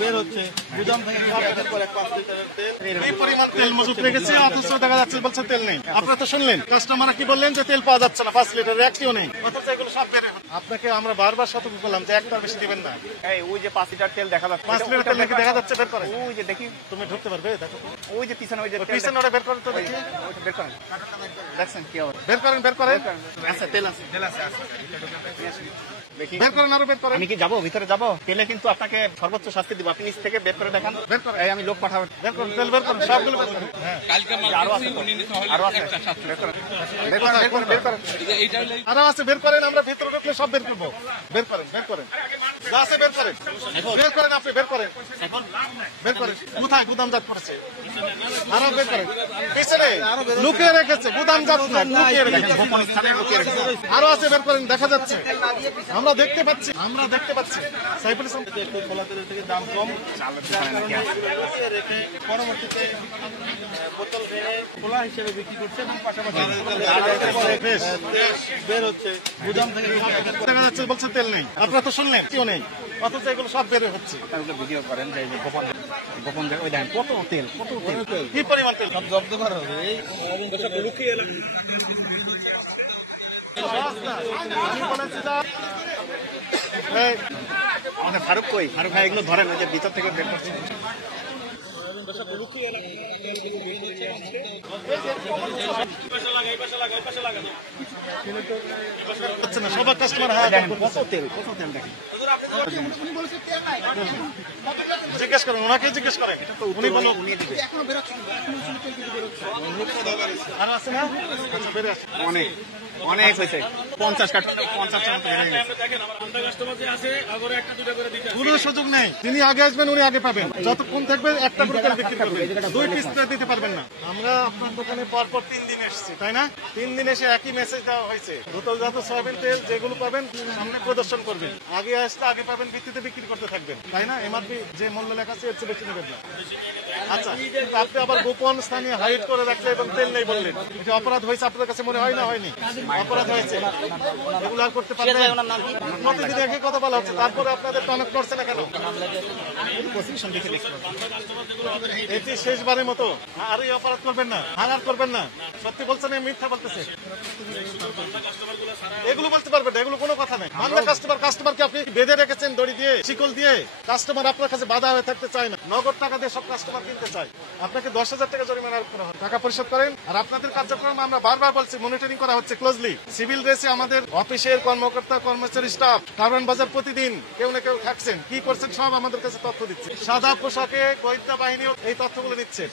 বের হচ্ছে গুদাম থেকে এই পরিমাণ তেল মজুত রেখেছে, অথচ দেখা যাচ্ছে বলছে তেল নেই। আপনারা তো শুনলেন, কাস্টমাররা কি বললেন যে তেল পাওয়া যাচ্ছে না, 5 লিটার একটিও নেই, অথচ এগুলো সব বের। আপনাকে আমরা বারবার সতর্ক করলাম যে একটার বেশি দিবেন না। ওই যে 5 লিটার তেল দেখা যাচ্ছে, 5 লিটার তেল নাকি দেখা যাচ্ছে, বের করে। ওই যে দেখি, তুমি ঢুকতে পারবে? দেখো ওই যে পিছনে, ওই যে পিছনে ওটা বের করে তো দেখি, বের করেন, দেখছেন কি হবে? বের করেন, বের করেন। আচ্ছা তেল আছে, দেখি বের করেন, আরো বের করেন। আমি কি যাবো ভিতরে যাবো? তেলে কিন্তু আপনাকে সর্বোচ্চ শাস্তি দিব। আপনি নিচ থেকে বের করে দেখান, বের করেন। এই আমি লোক পাঠাবো, বের করেন, তেল বের করেন, সবগুলো বের করেন। হ্যাঁ, আরো আছে, আরো আছে, বের করেন, বের করেন, বের করেন, বের করেন। আরো আছে, বের করেন। আমরা ভিতরে ঢুকলে সব বের করবো। বের করেন, বের করেন, যা আছে বের করেন, বের করেন, আপনি বের করেন, বের করেন। কোথায় গুদামজাত করেছে? আরো বের করেন। পিছনে লুকিয়ে রেখেছে, গুদামজাত না, লুকিয়ে রেখেছে, গোপন স্থানে লুকিয়ে রেখেছে। আরো আছে, বের করেন, দেখা যাচ্ছে, আমরা দেখতে পাচ্ছি, আমরা দেখতে পাচ্ছি। সাইফুল ইসলাম একটু খোলা তেলের থেকে দাম কম, রেখে পরবর্তীতে বোতল ভেঙে খোলা হিসেবে বিক্রি করছে এবং পাশাপাশি বের হচ্ছে গুদাম থেকে দেখা যাচ্ছে বলছে তেল নেই। আপনারা তো শুনলেন, কেউ নেই, অথচ এগুলো সব বের হচ্ছে। ভিডিও করেন যে গোপন গোপন, ওই দেখেন কত তেল, কত তেল, কি পরিমাণ তেল সব জব্দ করা হবে। এই লুকিয়ে আমাদের ফারুক কই? ফারুক ভাই এগুলো ধরেন, ওই যে ভিতর থেকে বের করছে। সবার কাস্টমার কত তেল, কত তেল দেখেন। জিজ্ঞেস করেন, ওনাকে জিজ্ঞেস করেন, উনি বলো। আর আছে না? আচ্ছা, বেড়ে আসে অনেক অনেক হয়েছে, 50 কার্টন, 50 টাকা বেড়ে গেছে। কোনো সুযোগ নেই, তিনি আগে আসবেন, উনি আগে পাবেন। যতক্ষণ থাকবে একটা করে বিক্রি করবেন, 2 পিস দিতে পারবেন না। আমরা আপনার দোকানে পরপর 3 দিন এসেছি, তাই না? 3 দিন এসে একই মেসেজ দেওয়া হয়েছে, বোতলজাত সয়াবিন তেল যেগুলো পাবেন সামনে প্রদর্শন করবেন, আগে আসলে আগে পাবেন, ভিত্তিতে বিক্রি করতে থাকবেন, তাই না? এমআরপি যে মূল্য লেখা আছে এর চেয়ে বেশি নেবেন না। আচ্ছা, আপনি আবার গোপন স্থানে হাইড করে রাখলে এবং তেল নেই বললেন, এটা অপরাধ হয়েছে আপনার কাছে মনে হয় না? হয়নি? অপরাধ হয়েছে, এগুলো আর করতে পারবেন? প্রতিদিন একই কথা বলা হচ্ছে, তারপরে আপনাদের টনক করছে না কেন? এটি শেষবারের মতো, আর এই অপরাধ করবেন না, আর করবেন না। সত্যি বলছেন, মিথ্যা বলতেছে, এগুলো বলতে পারবেন না, এগুলো কোনো কথা নেই। মানলে কাস্টমারকে আপনি বেঁধে রেখেছেন দড়ি দিয়ে, শিকল দিয়ে। কাস্টমার আপনার কাছে বাধা হয়ে থাকতে চায় না, নগদ টাকা দিয়ে সব কাস্টমার কিনতে চায়। আপনাকে 10,000 টাকা জরিমানা আরোপ করা হয়, টাকা পরিশোধ করেন। আর আপনাদের কার্যক্রম আমরা বারবার বলছি, মনিটরিং করা হচ্ছে ক্লোজলি। সিভিল ড্রেসে আমাদের অফিসের কর্মকর্তা, কর্মচারী, স্টাফ কারওয়ান বাজার প্রতিদিন কেউ না কেউ থাকছেন, কি করছেন সব আমাদের কাছে তথ্য দিচ্ছে। সাদা পোশাকে গোয়েন্দা বাহিনীও এই তথ্যগুলো দিচ্ছে।